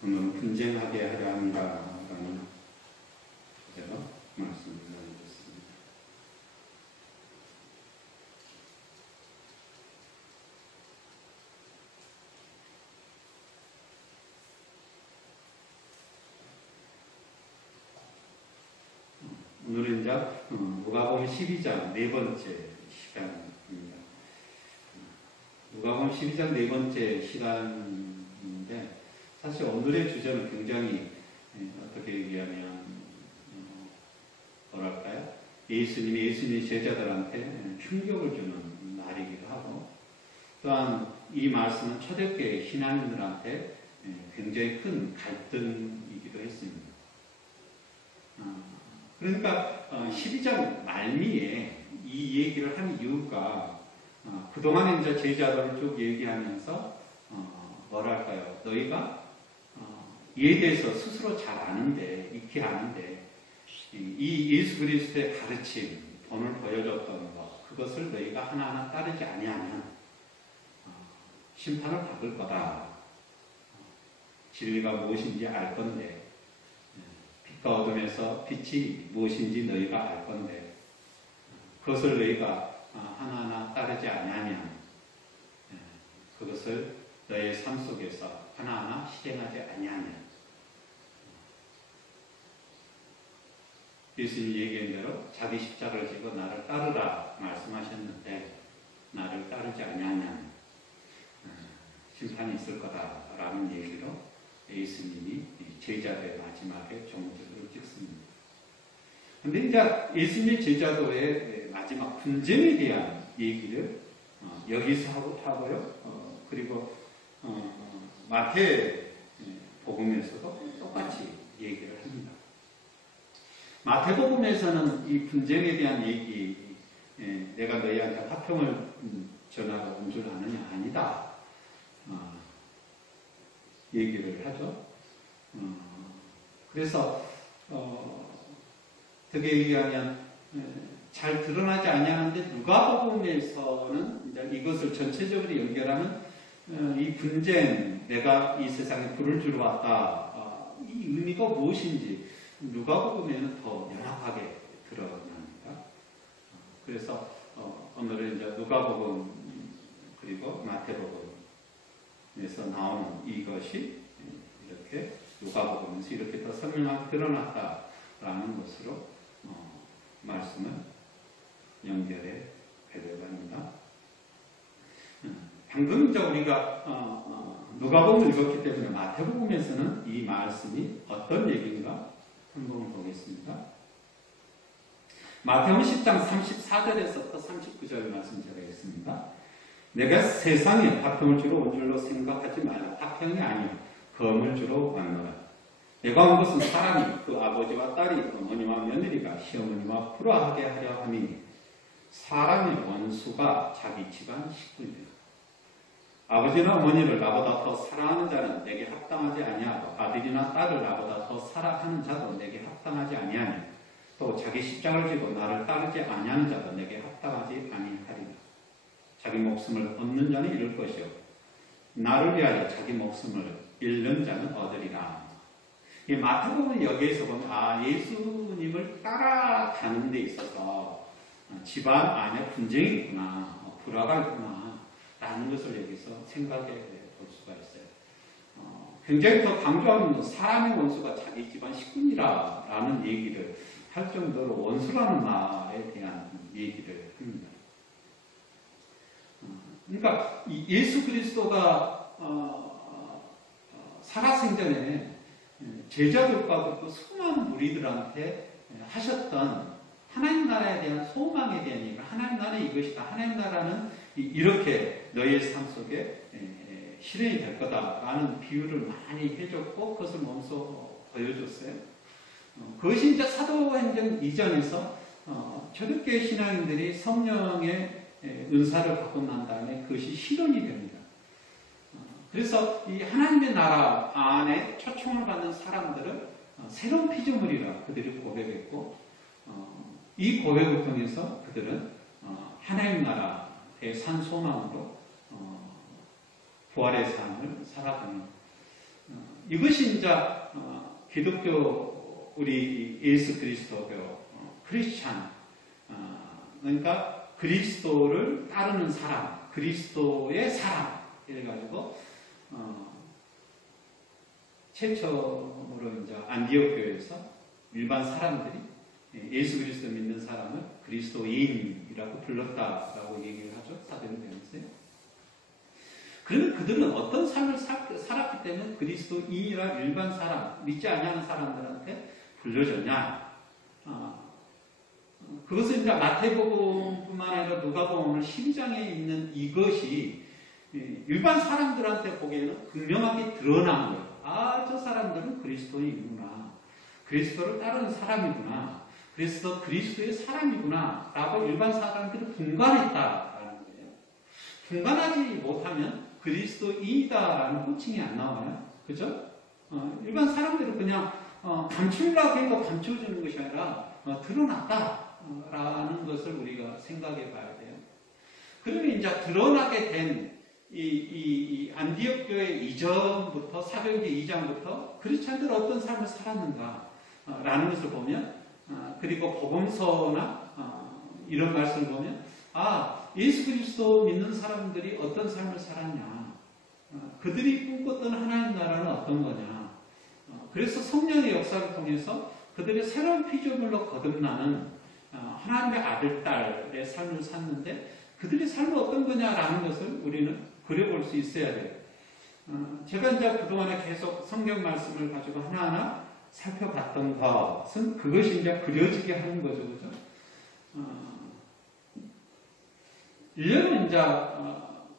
오늘은 분쟁하게 하려 합니다. 라는 주제로 말씀을 나누겠습니다. 오늘은 이제 누가복음 12장 네 번째 시간입니다. 누가복음 12장 네 번째 시간인데 사실 오늘의 주제는 굉장히 어떻게 얘기하면 뭐랄까요? 예수님이 제자들한테 충격을 주는 날이기도 하고 또한 이 말씀은 초대교회 신앙인들한테 굉장히 큰 갈등이기도 했습니다. 그러니까 12장 말미에 이 얘기를 한 이유가 그동안에 이제 제자들을 쭉 얘기하면서 뭐랄까요? 너희가 이에 대해서 스스로 잘 아는데, 익히 아는데 이 예수 그리스도의 가르침, 오늘 보여줬던 것, 그것을 너희가 하나하나 따르지 아니하면 심판을 받을 거다. 진리가 무엇인지 알 건데 빛과 어둠에서 빛이 무엇인지 너희가 알 건데 그것을 너희가 하나하나 따르지 아니하면 그것을 너의 삶 속에서 하나하나 실행하지 아니하면 예수님이 얘기한 대로 자기 십자가를 지고 나를 따르라 말씀하셨는데 나를 따르지 아니하면 심판이 있을 거다라는 얘기로 예수님이 제자도의 마지막에 종지부를 찍습니다. 그런데 이제 예수님의 제자도의 마지막 분쟁에 대한 얘기를 여기서 하고요. 그리고 마태 복음에서도 똑같이 얘기를 합니다. 마태복음에서는 이 분쟁에 대한 얘기, 내가 너희한테 화평을 전하러 온 줄 아느냐? 아니다. 얘기를 하죠. 그래서 어떻게 얘기하면 잘 드러나지 아니하는데 누가복음에서는 이제 이것을 전체적으로 연결하는 이 분쟁, 내가 이 세상에 불을 주러 왔다. 이 의미가 무엇인지 누가복음에는 더 명확하게 드러납니다. 그래서 오늘은 이제 누가복음 그리고 마태복음에서 나오는 이것이 이렇게 누가복음에서 이렇게 더 선명하게 드러났다라는 것으로 말씀을 연결해 뵈려고 합니다. 방금 이제 우리가 누가복음을 읽었기 때문에 마태복음에서는 이 말씀이 어떤 얘기인가 한번 보겠습니다. 마태복음 10장 34절에서부터 39절 말씀 제가 읽습니다. 내가 세상에 화평을 주러 온 줄로 생각하지 말라. 화평이 아니요 검을 주러 왔노라. 내가 온 것은 사람이 그 아버지와 딸이 어머니와 며느리가 시어머니와 불화하게 하려 함이니 사람의 원수가 자기 집안 식구이다. 아버지나 어머니를 나보다 더 사랑하는 자는 내게 합당하지 아니하고 아들이나 딸을 나보다 더 사랑하는 자도 내게 합당하지 아니하니 또 자기 십자가를 지고 나를 따르지 아니하는 자도 내게 합당하지 아니하리라. 자기 목숨을 얻는 자는 잃을 것이요 나를 위하여 자기 목숨을 잃는 자는 얻으리라. 이 마태복음 여기에서 보면 예수님을 따라가는 데 있어서 집안 안에 분쟁이 있구나, 불화가 있구나 라는 것을 여기서 생각해 볼 수가 있어요. 굉장히 더 강조하는 사람의 원수가 자기 집안 식구니라 라는 얘기를 할 정도로 원수라는 말에 대한 얘기를 합니다. 그러니까 예수 그리스도가 살아생전에 제자들과 그 수많은 무리들한테 하셨던 하나님 나라에 대한 소망에 대한 얘기를 하나님 나라는 이것이다. 하나님 나라는 이렇게 너희의 삶 속에 실현이 될 거다라는 비유를 많이 해줬고 그것을 몸소 보여줬어요. 그것이 이제 사도행전 이전에서 초대교회 신앙인들이 성령의 은사를 받고 난 다음에 그것이 실현이 됩니다. 그래서 이 하나님의 나라 안에 초청을 받는 사람들은 새로운 피조물이라 그들이 고백했고 이 고백을 통해서 그들은 하나님 나라의 산 소망으로 부활의 삶을 살아가는 이것이 이제 기독교 우리 예수 그리스도교 크리스찬 그러니까 그리스도를 따르는 사람, 그리스도의 사람 이래가지고 최초로 이제 안디옥 교회에서 일반 사람들이 예수 그리스도 믿는 사람을 그리스도인이라고 불렀다라고 얘기를 하죠. 사도행전에서요. 그러면 그들은 어떤 삶을 살았기 때문에 그리스도인이라 일반 사람, 믿지 아니하는 사람들한테 불려졌냐? 그것은 이제 마태복음뿐만 아니라 누가복음 12장에 있는 이것이 일반 사람들한테 보기에는 분명하게 드러난 거예요. 아, 저 사람들은 그리스도인이구나. 그리스도를 따르는 사람이구나. 그리스도의 사람이구나. 라고 일반 사람들은 분간했다라는 거예요. 분간하지 못하면 그리스도인이다라는 호칭이 안 나와요. 그죠? 일반 사람들은 그냥 감추려고 해서 감춰주는 것이 아니라 드러났다라는 것을 우리가 생각해 봐야 돼요. 그러면 이제 드러나게 된 이 안디옥 교회 이전부터 사도행전 2장부터 크리스찬들 어떤 삶을 살았는가라는 것을 보면 그리고 복음서나 이런 말씀을 보면 예수 그리스도 믿는 사람들이 어떤 삶을 살았냐 그들이 꿈꿨던 하나님 나라는 어떤 거냐 그래서 성령의 역사를 통해서 그들의 새로운 피조물로 거듭나는 하나님의 아들, 딸의 삶을 샀는데 그들의 삶은 어떤 거냐라는 것을 우리는 그려볼 수 있어야 돼요. 제가 이제 그동안에 계속 성경 말씀을 가지고 하나하나 살펴봤던 것은 그것이 이제 그려지게 하는 거죠. 그죠? 1년은 이제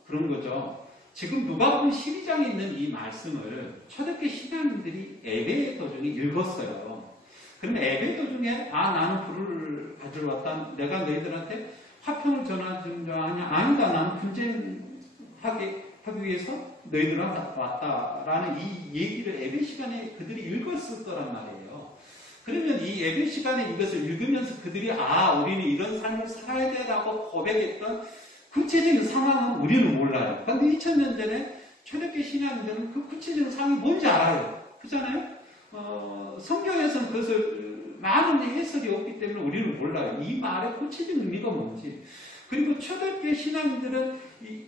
그런 거죠. 지금 누가복음 12장에 있는 이 말씀을 초대교회 신앙인들이 예배 도중에 읽었어요. 그러면 예배 도중에 나는 불을 가지러 왔다. 내가 너희들한테 화평을 전하는 줄 아냐? 아니다. 나는 분쟁하기 위해서 너희들한테 왔다라는 이 얘기를 예배 시간에 그들이 읽었을 거란 말이에요. 그러면 이 예배 시간에 이것을 읽으면서 그들이 우리는 이런 삶을 살아야 돼라고 고백했던 구체적인 상황은 우리는 몰라요. 그런데 2000년 전에 초대교회 신앙인들은 그 구체적인 상황이 뭔지 알아요. 그렇잖아요? 성경에서는 그것을 많은 해석이 없기 때문에 우리는 몰라요. 이 말의 구체적인 의미가 뭔지. 그리고 초대교회 신앙인들은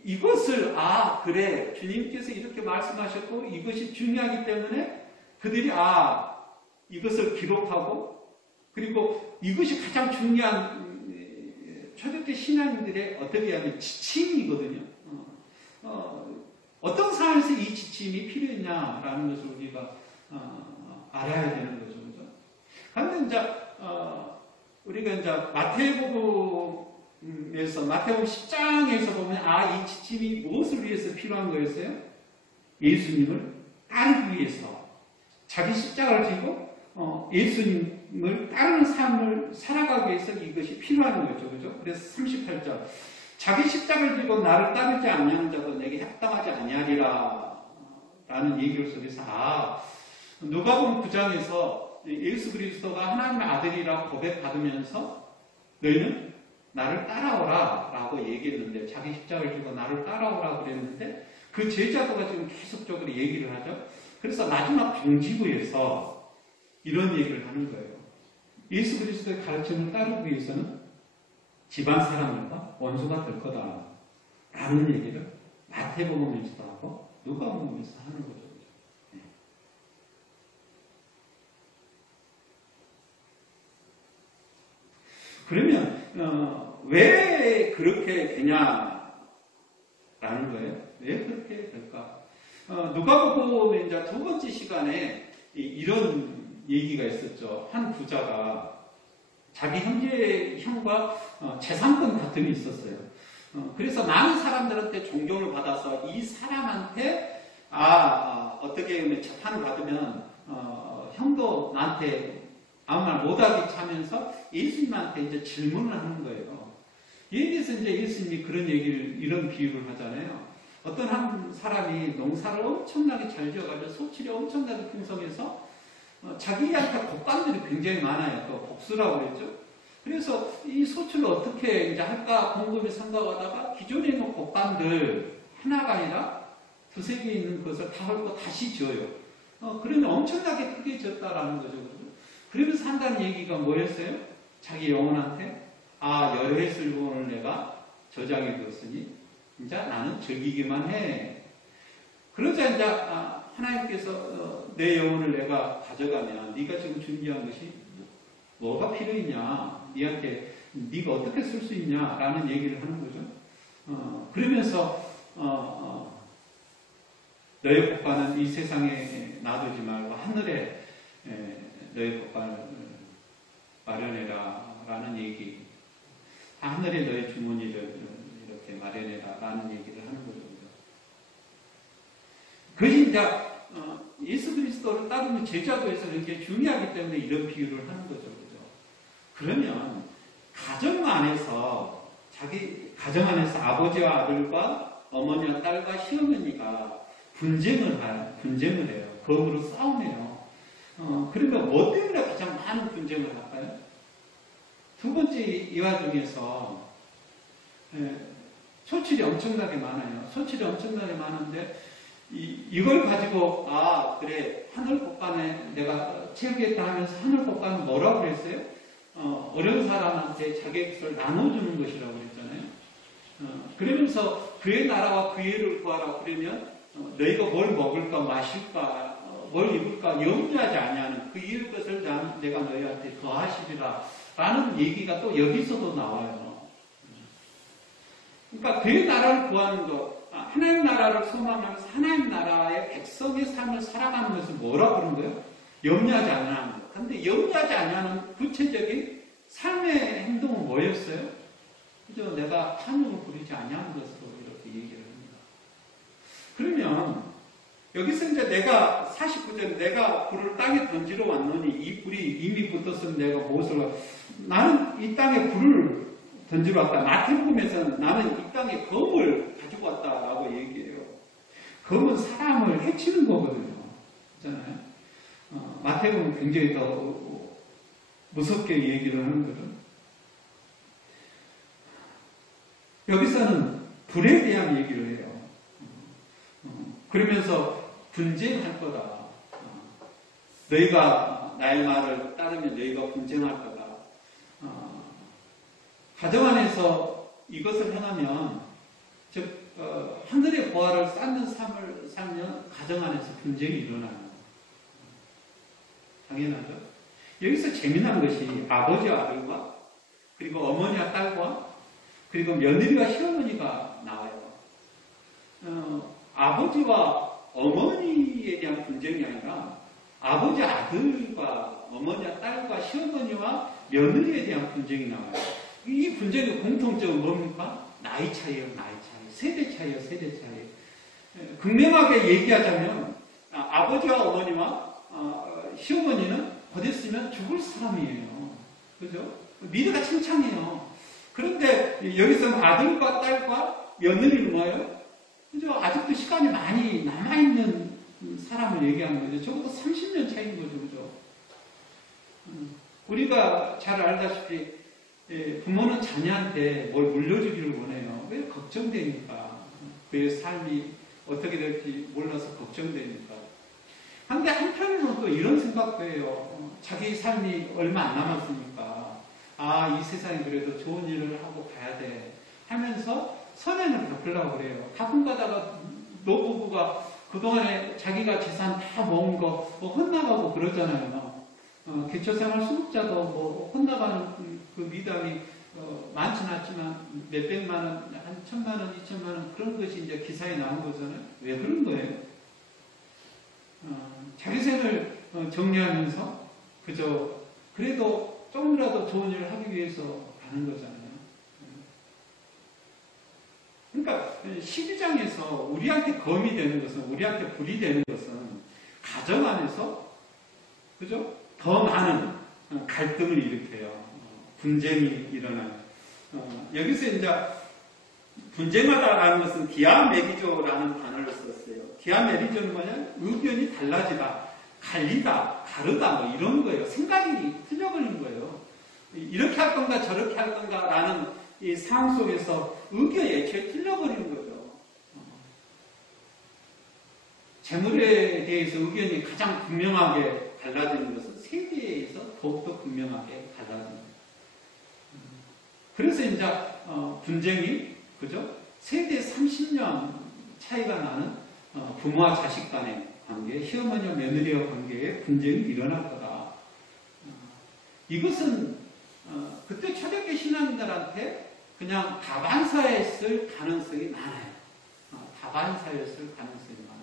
이것을 그래 주님께서 이렇게 말씀하셨고 이것이 중요하기 때문에 그들이 이것을 기록하고 그리고 이것이 가장 중요한 초대교회 신앙인들의 어떻게 하면 지침이거든요. 어떤 상황에서 이 지침이 필요했냐라는 것을 우리가 알아야 되는 거죠. 그죠? 그런데 이제 우리가 이제 마태복음 10장에서 보면 이 지침이 무엇을 위해서 필요한 거였어요? 예수님을 따르기 위해서 자기 십자가를 지고 예수님을 따르는 삶을 살아가기 위해서 이것이 필요한 거죠. 그죠? 그래서 38절 자기 십자가를 지고 나를 따르지 아니하는 자도 내게 합당하지 아니하리라 라는 얘기를 속에서 누가복음 9장에서 예수 그리스도가 하나님의 아들이라고 고백받으면서 너희는 나를 따라오라 라고 얘기했는데 자기 십자가를 지고 나를 따라오라 그랬는데 그 제자도가 지금 계속적으로 얘기를 하죠. 그래서 마지막 종지부에서 이런 얘기를 하는 거예요. 예수 그리스도의 가르침을 따르기 위해서는 집안 사람들과 원수가 될 거다 라는 얘기를 마태복음에서도 하고 누가복음에서 하는 거죠. 그러면 왜 그렇게 되냐라는 거예요. 왜 그렇게 될까? 누가복음의 이제 두 번째 시간에 이런 얘기가 있었죠. 한 부자가 자기 형과 재산권 다툼이 있었어요. 그래서 많은 사람들한테 존경을 받아서 이 사람한테 어떻게 하면 재판을 받으면 형도 나한테 아무 말 못하게 차면서 예수님한테 이제 질문을 하는 거예요. 여기서 이제 예수님이 그런 얘기를, 이런 비유를 하잖아요. 어떤 한 사람이 농사를 엄청나게 잘 지어가지고 소출이 엄청나게 풍성해서 자기한테 곡간들이 굉장히 많아요. 또 복수라고 그랬죠. 그래서 이 소출을 어떻게 이제 할까 곰곰이 생각하다가 기존에 있는 곡간들 하나가 아니라 두세 개 있는 것을 다 헐고 다시 지어요. 그러면 엄청나게 크게 졌다라는 거죠. 그러면서 한다는 얘기가 뭐였어요? 자기 영혼한테 여러 해 슬픔을 내가 저장해 두었으니 이제 나는 즐기기만 해. 그러자 이제 하나님께서 내 영혼을 내가 가져가면 네가 지금 준비한 것이 뭐가 필요 있냐? 네한테 네가 어떻게 쓸 수 있냐라는 얘기를 하는 거죠. 그러면서 너의 법관은 이 세상에 놔두지 말고 하늘에 너의 법관을 마련해라 라는 얘기. 하늘에 너의 주머니를 이렇게 마련해라 라는 얘기를 하는 거죠. 그것이 이제 예수 그리스도를 따르는 제자도에서 그렇게 중요하기 때문에 이런 비유를 하는 거죠. 그죠? 그러면 가정 안에서 자기 가정 안에서 아버지와 아들과 어머니와 딸과 시어머니가 분쟁을 해요. 거으로 싸움해요. 그러면 뭐 때문에 가장 많은 분쟁을 할까요? 두 번째 이 와중에서 소출이 엄청나게 많아요. 소출이 엄청나게 많은데 이걸 가지고 그래 하늘 법관에 내가 채우겠다 하면서 하늘 법관은 뭐라고 그랬어요? 어려운 사람한테 자기의 것을 나눠주는 것이라고 그랬잖아요. 그러면서 그의 나라와 그의 의를 구하라. 그러면 너희가 뭘 먹을까 마실까 뭘 입을까 염려하지 아니하는 그 이의 것을 내가 너희한테 더하시리라 라는 얘기가 또 여기서도 나와요. 그러니까 그의 나라를 구하는 것, 하나님 나라를 소망하면서 하나님 나라의 백성의 삶을 살아가는 것을 뭐라고 그런 거예요? 염려하지 아니하는 것. 그런데 염려하지 아니하는 구체적인 삶의 행동은 뭐였어요? 그죠? 내가 탐욕을 부리지 아니하는 것으로 이렇게 얘기를 합니다. 그러면 여기서 이제 내가 49절 내가 불을 땅에 던지러 왔노니 이 불이 이미 붙었으면 내가 무엇을 나는 이 땅에 불을 던지러 왔다. 마태복음에서는 나는 이 땅에 검을 가지고 왔다라고 얘기해요. 검은 사람을 해치는 거거든요. 그렇잖아요. 마태복음은 굉장히 더 무섭게 얘기를 하는 거죠. 여기서는 불에 대한 얘기를 해요. 그러면서 분쟁할 거다. 너희가 나의 말을 따르면 너희가 분쟁할 거다. 가정 안에서 이것을 행하면, 즉 하늘의 보화를 쌓는 삶을 살면 가정 안에서 분쟁이 일어나요. 당연하죠. 여기서 재미난 것이 아버지와 아들과 그리고 어머니와 딸과 그리고 며느리와 시어머니가 나와요. 아버지와 어머니에 대한 분쟁이 아니라 아버지 아들과 어머니와 딸과 시어머니와 며느리에 대한 분쟁이 나와요. 이 분쟁의 공통점은 뭡니까? 나이 차이예요. 나이 차이. 세대 차이예요. 세대 차이. 극명하게 얘기하자면 아버지와 어머니와 시어머니는 곧 있으면 죽을 사람이에요. 그죠? 미래가 창창해요. 그런데 여기서는 아들과 딸과 며느리는 뭐예요? 그죠? 아직도 시간이 많이 남아있는 사람을 얘기하는 거죠. 적어도 30년 차이인 거죠. 그죠? 우리가 잘 알다시피 부모는 자녀한테 뭘 물려주기를 원해요. 왜? 걱정되니까. 그의 삶이 어떻게 될지 몰라서 걱정되니까. 근데 한편으로는 또 이런 생각도 해요. 자기 삶이 얼마 안 남았으니까 이 세상에 그래도 좋은 일을 하고 가야 돼 하면서 선행을 베풀려고 그래요. 가끔 가다가 노부부가 그동안에 자기가 재산 다 모은 거 혼나가고 그러잖아요. 기초생활 수급자도 혼나가는 그 미담이 많지는 않지만 몇백만 원, 한 1,000만 원, 2,000만 원 그런 것이 이제 기사에 나온 거잖아요. 왜 그런 거예요? 자기 생을 정리하면서 그저 그래도 조금이라도 좋은 일을 하기 위해서 가는 거잖아요. 그러니까 12장에서 우리한테 검이 되는 것은, 우리한테 불이 되는 것은 가정 안에서 그죠? 더 많은 갈등을 일으켜요. 분쟁이 일어나요. 여기서 이제 분쟁하다라는 것은 디아메리조라는 단어를 썼어요. 디아메리조는 뭐냐? 의견이 달라지다, 갈리다, 다르다, 뭐 이런 거예요. 생각이 틀려버리는 거예요. 이렇게 할 건가 저렇게 할 건가라는 이 상황 속에서 의견이 애초에 틀려버리는 거죠. 재물에 대해서 의견이 가장 분명하게 갈라지는 것은 세대에서 더욱더 분명하게 갈라집니다. 그래서 이제 분쟁이 그죠? 세대 30년 차이가 나는 부모와 자식 간의 관계, 시어머니와 며느리와 관계에 분쟁이 일어날 거다. 이것은 그때 초대교회 신앙인들한테 그냥 다반사였을 가능성이 많아요. 다반사였을 가능성이 많아요.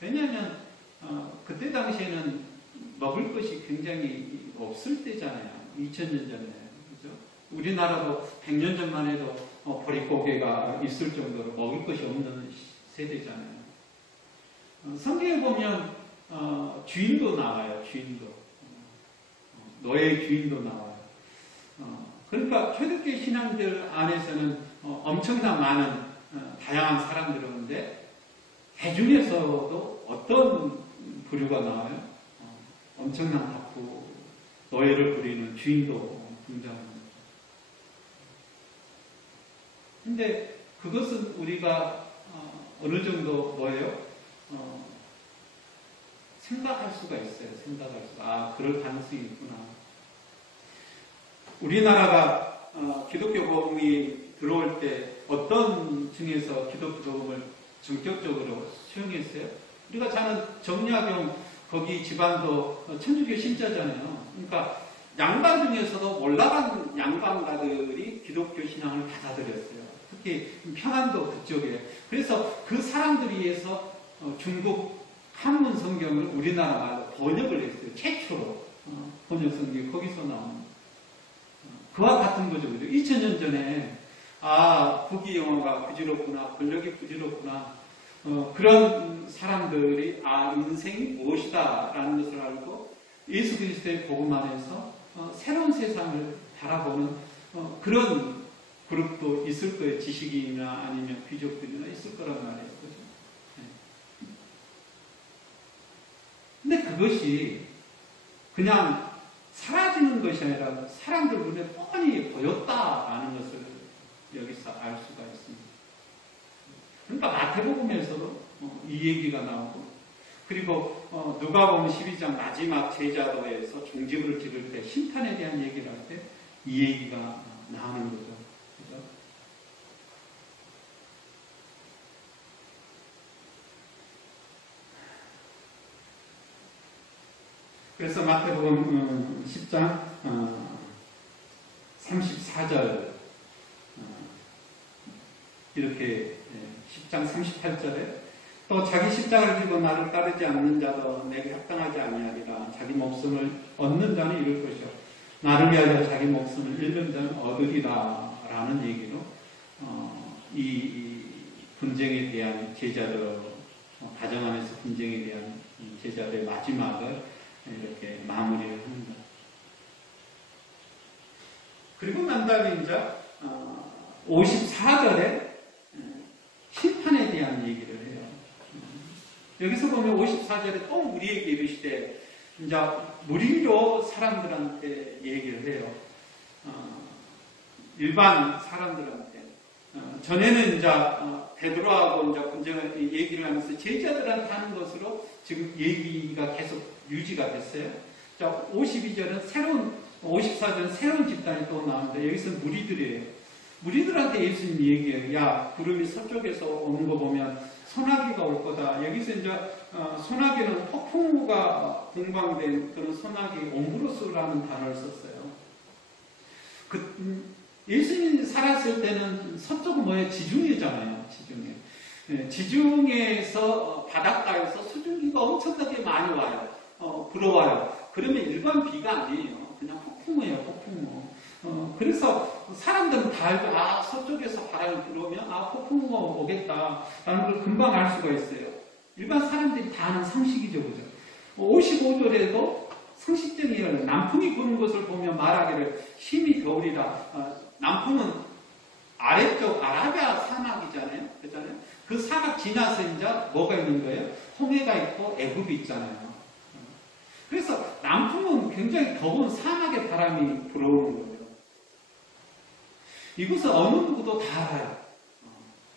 왜냐하면 그때 당시에는 먹을 것이 굉장히 없을 때잖아요. 2000년 전에. 그죠? 우리나라도 100년 전만 해도 보릿고개가 있을 정도로 먹을 것이 없는 세대잖아요. 성경에 보면 주인도 나와요. 주인도. 노예의 주인도 나와요. 그러니까 초대교회 신앙들 안에서는 엄청난 많은 다양한 사람들이 오는데 그 중에서도 어떤 부류가 나와요? 엄청난 다투, 노예를 부리는 주인도 등장합니다. 근데 그것은 우리가 어느 정도 뭐예요? 생각할 수가 있어요. 생각할 수가. 그럴 가능성이 있구나. 우리나라가 기독교 복음이 들어올 때 어떤 층에서 기독교 복음을 전격적으로 수용했어요? 우리가 사는 정약용 거기 집안도 천주교 신자잖아요. 그러니까 양반 중에서도 올라간 양반가들이 기독교 신앙을 받아들였어요. 특히 평안도 그쪽에. 그래서 그 사람들에 의해서 중국 한문 성경을 우리나라 말로 번역을 했어요. 최초로 번역 성경이 거기서 나옵니다. 그와 같은 거죠. 2000년 전에 국위 영어가 부질없구나, 권력이 부질없구나. 그런 사람들이 인생이 무엇이다 라는 것을 알고 예수 그리스도의 복음 안에서 새로운 세상을 바라보는 그런 그룹도 있을 거예요. 지식인이나 아니면 귀족들이나 있을 거란 말이에요. 그죠? 근데 그것이 그냥 사라지는 것이 아니라 사람들 눈에 뻔히 보였다라는 것을 여기서 알 수가 있습니다. 그러니까 마태복음에서도 이 얘기가 나오고, 그리고 누가복음 12장 마지막 제자도에서 종지부를 찍을 때 심판에 대한 얘기를 할 때 이 얘기가 나오는 거죠. 그죠? 그래서 마태복음 10장 34절 이렇게 10장 38절에 또 자기 십자가를 지고 나를 따르지 않는 자도 내게 합당하지 아니하리라. 자기 목숨을 얻는 자는 이룰 것이요 나를 위하여 자기 목숨을 잃는 자는 얻으리라 라는 얘기로 이 분쟁에 대한 제자들 가정 안에서 분쟁에 대한 제자들의 마지막을 이렇게 마무리를 합니다. 그리고 난 다음에 이제 54절에 심판에 대한 얘기를 해요. 여기서 보면 54절에 또 우리에게 이르시되 이제 무리로 사람들한테 얘기를 해요. 일반 사람들한테. 전에는 이제 베드로하고 이제 분쟁을 얘기를 하면서 제자들한테 하는 것으로 지금 얘기가 계속 유지가 됐어요. 자, 52절은 54절은 새로운 집단이 또 나오는데 여기서 무리들이에요. 무리들한테 예수님이 얘기해요. 야, 구름이 서쪽에서 오는 거 보면 소나기가 올 거다. 여기서 이제 소나기는 폭풍우가 동방된 그런 소나기 옴브로스라는 단어를 썼어요. 예수님이 살았을 때는 서쪽은 뭐예요? 지중해잖아요. 지중해. 네, 지중해에서 바닷가에서 수증기가 엄청나게 많이 와요. 불어와요. 그러면 일반 비가 아니에요. 그냥 폭풍우예요. 폭풍우. 그래서 사람들은 다 알고 서쪽에서 바람이 불어오면 폭풍우가 오겠다 라는 걸 금방 알 수가 있어요. 일반 사람들이 다 아는 상식이죠. 그죠? 55절에도 상식적인 남풍이 부는 것을 보면 말하기를 힘이 겨울이라. 남풍은 아래쪽 아라비아 사막이잖아요. 그렇잖아요. 그 사막 지나서 이제 뭐가 있는 거예요? 홍해가 있고 애굽이 있잖아요. 그래서 남풍은 굉장히 더운 사막의 바람이 불어오는 거예요. 이것은 어느 누구도 다 알아요.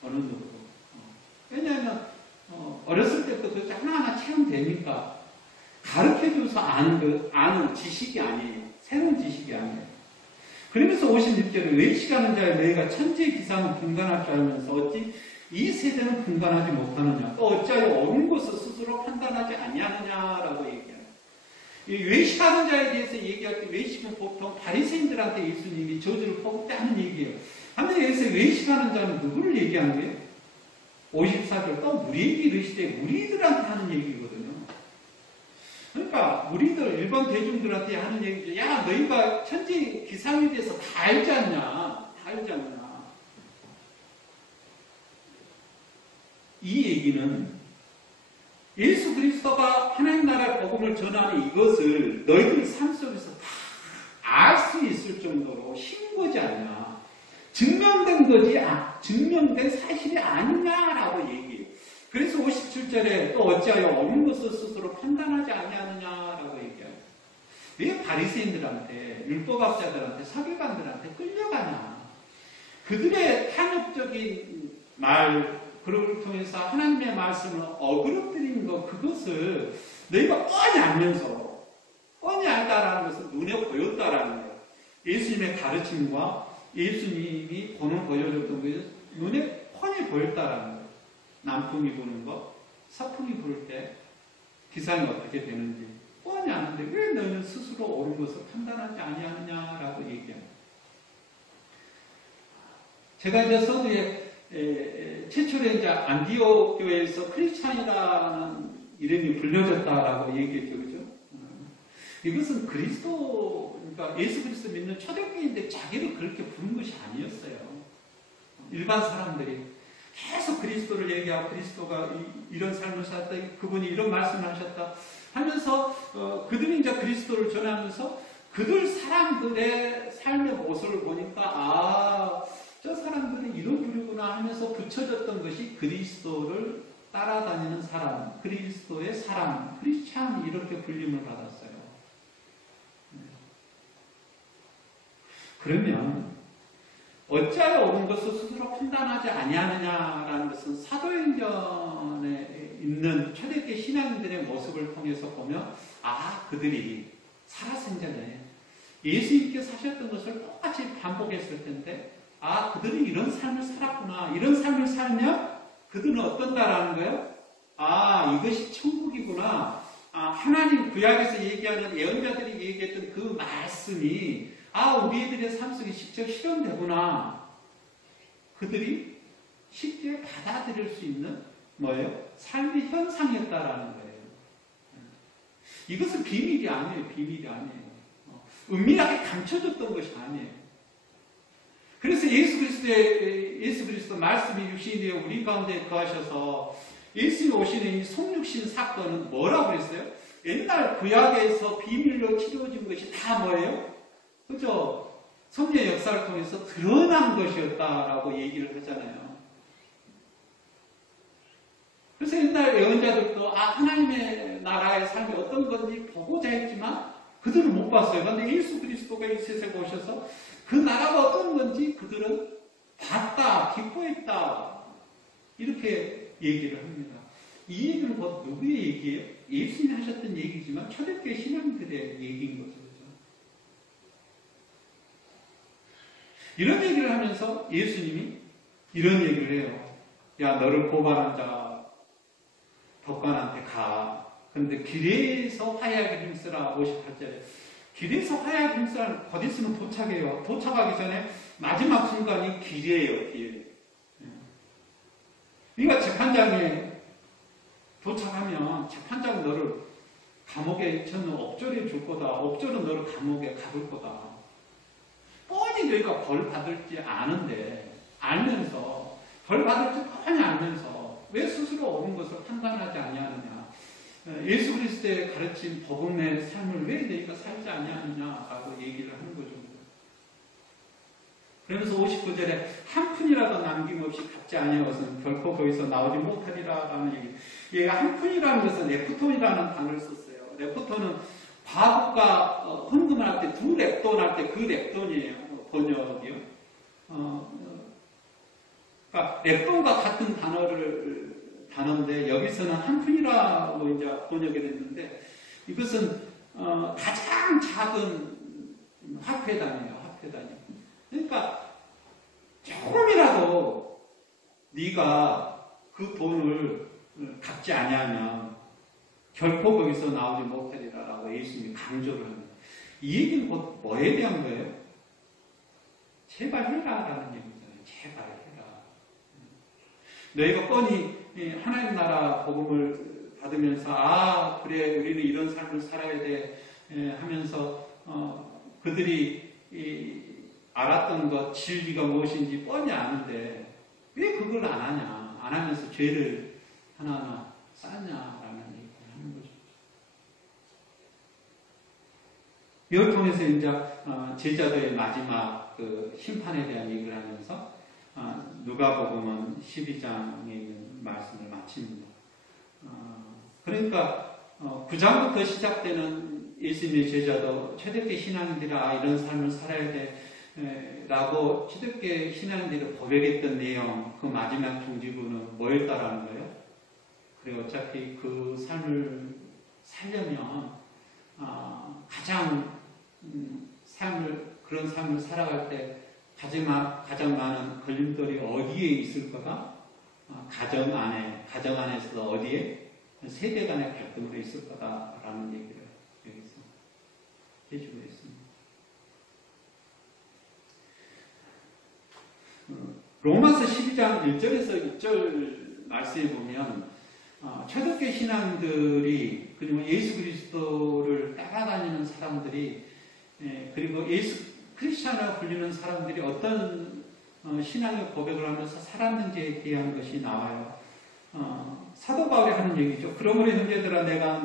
어느 누구도. 왜냐하면 어렸을 때부터 하나하나 체험되니까 가르쳐줘서 아는 지식이 아니에요. 새로운 지식이 아니에요. 그러면서 56절에 외식하는 자의 너희가 천지의 기상은 분간할 줄 알면서 어찌 이 세대는 분간하지 못하느냐. 또 어찌하여 옳은 것을 스스로 판단하지 아니하느냐라고 얘기해요. 이 외식하는 자에 대해서 얘기할 때 외식은 보통 바리새인들한테 예수님이 저주를 퍼붓 때 하는 얘기예요. 근데 여기서 외식하는 자는 누구를 얘기하는 거예요? 54절 또 우리에게 이르시되 무리들한테 하는 얘기거든요. 그러니까 우리들 일반 대중들한테 하는 얘기죠. 야 너희가 천지 기상에 대해서 다 알지 않냐. 다 알지 않냐. 이 얘기는 예수 그리스도가 하나님 나라의 복음을 전하는 이것을 너희들 삶 속에서 다 알 수 있을 정도로 쉬운 거지 않냐. 증명된 거지, 증명된 사실이 아니냐라고 얘기해요. 그래서 57절에 또 어찌하여 옳은 것을 스스로 판단하지 아니하느냐라고 얘기해요. 왜 바리새인들한테, 율법학자들한테, 서기관들한테 끌려가냐. 그들의 탐욕적인 말, 그걸 통해서 하나님의 말씀을 어그러뜨리는 것, 그것을 너희가 뻔히 알면서, 뻔히 알다라는 것은 눈에 보였다라는 거예요. 예수님의 가르침과 예수님이 본을 보여줬던 것이 눈에 뻔히 보였다라는 거예요. 남풍이 부는 것, 서풍이 부를 때 기상이 어떻게 되는지 뻔히 아는데 왜 너희는 스스로 옳은 것을 판단하지 아니하느냐라고 얘기합니다. 제가 이제 서두에 최초로 이제 안디옥 교회에서 크리스찬이라는 이름이 불려졌다라고 얘기했죠, 그죠? 이것은 그리스도, 그러니까 예수 그리스도 믿는 초대교회인데 자기를 그렇게 부른 것이 아니었어요. 일반 사람들이 계속 그리스도를 얘기하고 그리스도가 이런 삶을 살았다, 그분이 이런 말씀을 하셨다 하면서 그들이 이제 그리스도를 전하면서 그들 사람들의 삶의 모습을 보니까 저 사람들은 이런 부류구나 하면서 붙여졌던 것이 그리스도를 따라다니는 사람, 그리스도의 사람, 크리스찬이 이렇게 불림을 받았어요. 그러면 어찌하여 옳은 것을 스스로 판단하지 아니하느냐라는 것은 사도행전에 있는 초대교회 신앙인들의 모습을 통해서 보면 그들이 살아생전에 예수님께 사셨던 것을 똑같이 반복했을 텐데 그들이 이런 삶을 살았구나. 이런 삶을 살면 그들은 어떤다라는 거예요? 이것이 천국이구나. 하나님 구약에서 얘기하는 예언자들이 얘기했던 그 말씀이 우리들의 삶 속에 직접 실현되구나. 그들이 쉽게 받아들일 수 있는 뭐예요? 삶의 현상이었다라는 거예요. 이것은 비밀이 아니에요. 비밀이 아니에요. 은밀하게 감춰졌던 것이 아니에요. 그래서 예수 그리스도 말씀이 육신이 되어 우리 가운데 거하셔서 예수님 오시는 이 속육신 사건은 뭐라고 그랬어요? 옛날 구약에서 비밀로 치러진 것이 다 뭐예요? 그죠? 성령의 역사를 통해서 드러난 것이었다라고 얘기를 하잖아요. 그래서 옛날 예언자들도 하나님의 나라의 삶이 어떤 건지 보고자 했지만 그들은 못 봤어요. 그런데 예수 그리스도가 이 세상에 오셔서 그 나라가 어떤 건지 그들은 봤다, 기뻐했다. 이렇게 얘기를 합니다. 이 얘기는 곧 누구의 얘기예요? 예수님이 하셨던 얘기지만 초대교회 신앙들의 얘기인 거죠. 이런 얘기를 하면서 예수님이 이런 얘기를 해요. 야, 너를 고발한 자 법관한테 가. 근데 길에서 화해하기 힘쓰라. 58절에. 길에서 화해하기 힘쓰라. 곧 있으면 도착해요. 도착하기 전에 마지막 순간이 길이에요. 길. 그러니까 재판장에 도착하면 재판장은 너를 감옥에 저는 옥졸해 줄 거다. 옥졸은 너를 감옥에 가둘 거다. 뻔히 너희가 벌 받을지 아는데 알면서 벌 받을지 뻔히 알면서 왜 스스로 옳은 것을 판단하지 아니하느냐. 예수 그리스도의 가르친 복음의 삶을 왜 너희가 살지 아니하느냐라고 얘기를 하는 거죠. 그러면서 59절에 한 푼이라도 남김없이 갚지 아니하고서는 결코 거기서 나오지 못하리라라는 얘기. 얘가 한 푼이라는 것은 레프톤이라는 단어를 썼어요. 레프톤은 과부가 헌금을 할 때 두 렙돈 할 때 그 렙돈이에요. 번역이요. 그러니까 렙돈과 같은 단어를 단어인데 여기서는 한 푼이라고 이제 번역이 됐는데 이것은 가장 작은 화폐 단위예요. 화폐 단위. 그러니까 조금이라도 네가 그 돈을 갚지 아니하면 결코 거기서 나오지 못하리라라고 예수님이 강조를 합니다. 이 얘기는 곧 뭐에 대한 거예요? 제발 해라라는 얘기잖아요. 제발 해라. 너희가 뻔히 하나님 나라 복음을 받으면서 그래 우리는 이런 삶을 살아야 돼 하면서 그들이 알았던 것 진리가 무엇인지 뻔히 아는데 왜 그걸 안 하냐? 안 하면서 죄를 하나하나 쌓냐라는 얘기를 하는 거죠. 이걸 통해서 이제 제자들의 마지막 그 심판에 대한 얘기를 하면서 누가복음은 12장에 있는 말씀을 마칩니다. 그러니까 9장부터 시작되는 예수님의 제자도 초대교회 신앙인들이 이런 삶을 살아야 돼 라고 초대교회 신앙인들이 고백했던 내용 그 마지막 중지부는 뭐였다라는 거예요? 그리고 어차피 그 삶을 살려면 가장 그런 삶을 살아갈 때 가장 많은 걸림돌이 어디에 있을 거다? 가정 안에서 어디에? 세대 간의 갈등으로 있을 거다라는 얘기를 여기서 해주고 있습니다. 로마서 12장 1절에서 6절 말씀에 보면 초대교회 신앙들이 그리고 예수 그리스도를 따라다니는 사람들이 그리고 크리스찬이라고 불리는 사람들이 어떤 신앙의 고백을 하면서 살았는지에 대한 것이 나와요. 사도 바울이 하는 얘기죠. 그러므로 형제들아 내가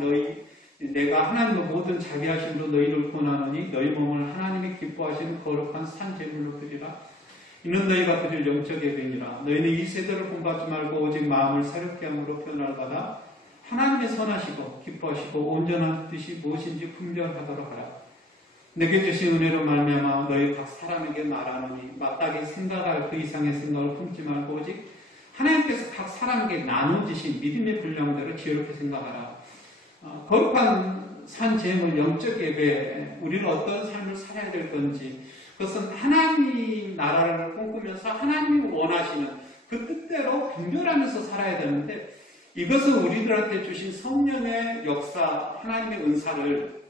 하나님의 모든 자비하심으로 너희를 권하노니 너희 몸을 하나님이 기뻐하시는 거룩한 산 제물로 드리라. 이는 너희가 드릴 영적 예배니라. 너희는 이 세대를 본받지 말고 오직 마음을 새롭게 함으로 변화를 받아 하나님의 선하시고 기뻐하시고 온전한 뜻이 무엇인지 분별하도록 하라. 내게 주신 은혜로 말미암아 너희 각 사람에게 말하노니 마땅히 생각할 그 이상의 생각을 품지 말고 오직 하나님께서 각 사람에게 나눠주신 믿음의 분량대로 지혜롭게 생각하라. 거룩한 산 제물 영적 예배 우리는 어떤 삶을 살아야 될 건지 그것은 하나님 나라를 꿈꾸면서 하나님이 원하시는 그 뜻대로 분별하면서 살아야 되는데 이것은 우리들한테 주신 성령의 역사 하나님의 은사를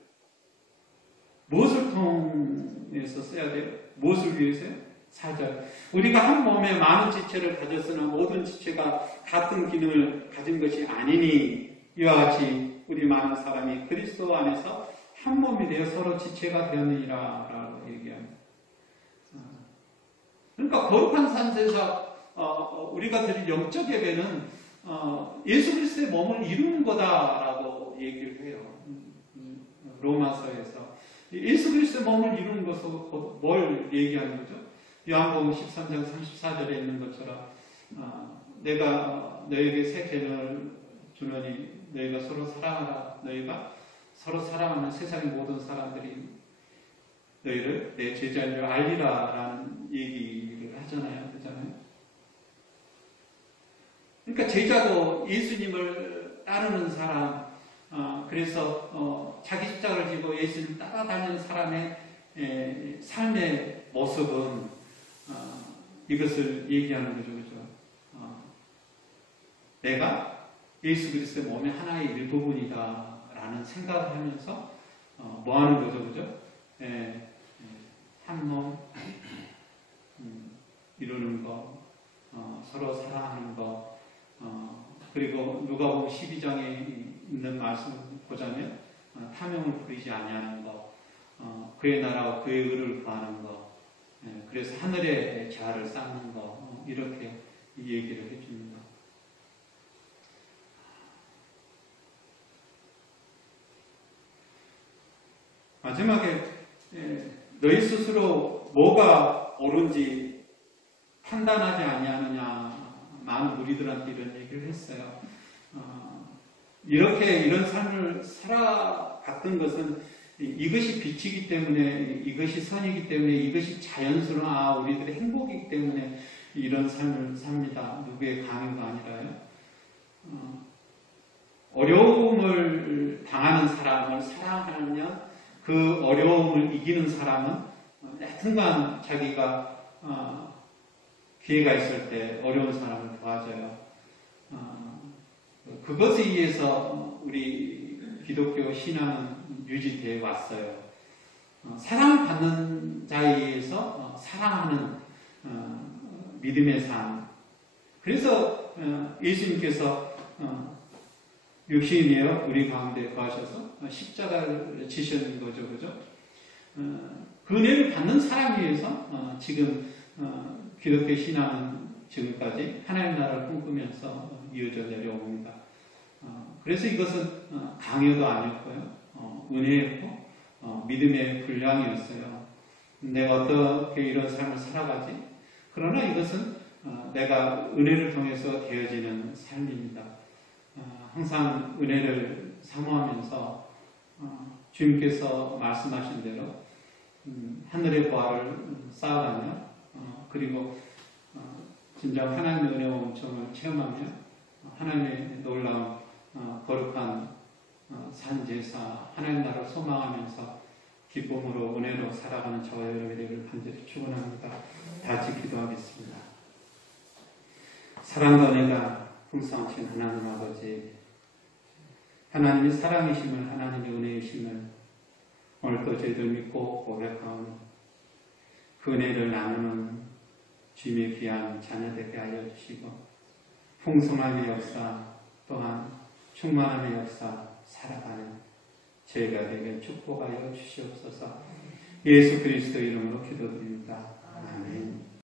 무엇을 통해서 써야 돼요? 무엇을 위해서요? 4절. 우리가 한 몸에 많은 지체를 가졌으나 모든 지체가 같은 기능을 가진 것이 아니니 이와 같이 우리 많은 사람이 그리스도 안에서 한 몸이 되어 서로 지체가 되었느니라 라고 얘기합니다. 그러니까 거룩한 산에서 우리가 드릴 영적 예배는 예수 그리스도의 몸을 이루는 거다라고 얘기를 해요. 로마서에서 예수 그리스도의 몸을 이루는 것은 뭘 얘기하는 거죠? 요한복음 13장 34절에 있는 것처럼 내가 너에게 새 계명을 주노니 너희가 서로 사랑하라. 너희가 서로 사랑하면 세상의 모든 사람들이 너희를 내 제자인 줄 알리라 라는 얘기를 하잖아요. 그렇잖아요? 그러니까 제자도 예수님을 따르는 사람 그래서 자기 십자가를 지고 예수님을 따라다니는 사람의 삶의 모습은 이것을 얘기하는 거죠. 그죠? 내가 예수 그리스도의 몸의 하나의 일부분이다 라는 생각을 하면서 뭐 하는 거죠. 그죠? 한 몸 이루는 거 서로 사랑하는 거 그리고 누가복음 12장에 있는 말씀을 보자면 탐욕을 부리지 아니하는 것 그의 나라와 그의 의를 구하는 것 그래서 하늘의 자아를 쌓는 것 이렇게 얘기를 해줍니다. 마지막에 너희 스스로 뭐가 옳은지 판단하지 아니하느냐 많은 무리들한테 이런 얘기를 했어요. 이런 삶을 살아갔던 것은 이것이 빛이기 때문에 이것이 선이기 때문에 이것이 자연스러운 우리들의 행복이기 때문에 이런 삶을 삽니다. 누구의 강요가 아니라요. 어려움을 당하는 사람을 사랑하면 그 어려움을 이기는 사람은 하여튼간 자기가 기회가 있을 때 어려운 사람을 도와줘요. 그것에 의해서 우리 기독교 신앙은 유지되어 왔어요. 사랑받는 자에 의해서 사랑하는 믿음의 삶. 그래서 예수님께서 육신이여 우리 가운데 거하셔서 십자가를 지셨는 거죠. 그죠? 그 은혜를 받는 사람에 의해서 지금 기독교 신앙은 지금까지 하나님 나라를 꿈꾸면서 이어져 내려옵니다. 그래서 이것은 강요도 아니었고요. 은혜였고 믿음의 분량이었어요. 내가 어떻게 이런 삶을 살아가지? 그러나 이것은 내가 은혜를 통해서 되어지는 삶입니다. 항상 은혜를 사모하면서 주님께서 말씀하신 대로 하늘의 보화를 쌓아가며 그리고 진정 하나님의 은혜와 은총을 체험하며 하나님의 놀라운 거룩한 산제사 하나님 나라를 소망하면서 기쁨으로 은혜로 살아가는 저와 여러분이 되기를 간절히 축원합니다. 다 같이 기도하겠습니다. 사랑과 은혜가 풍성하신 하나님 아버지, 하나님의 사랑이심을, 하나님의 은혜이심을 오늘도 저희들 믿고 고백하오니 그 은혜를 나누는 주님의 귀한 자녀되게 하여 주시고 풍성함의 역사 또한 충만함의 역사 살아가는 저희가 되게 축복하여 주시옵소서. 예수 그리스도 이름으로 기도드립니다. 아멘.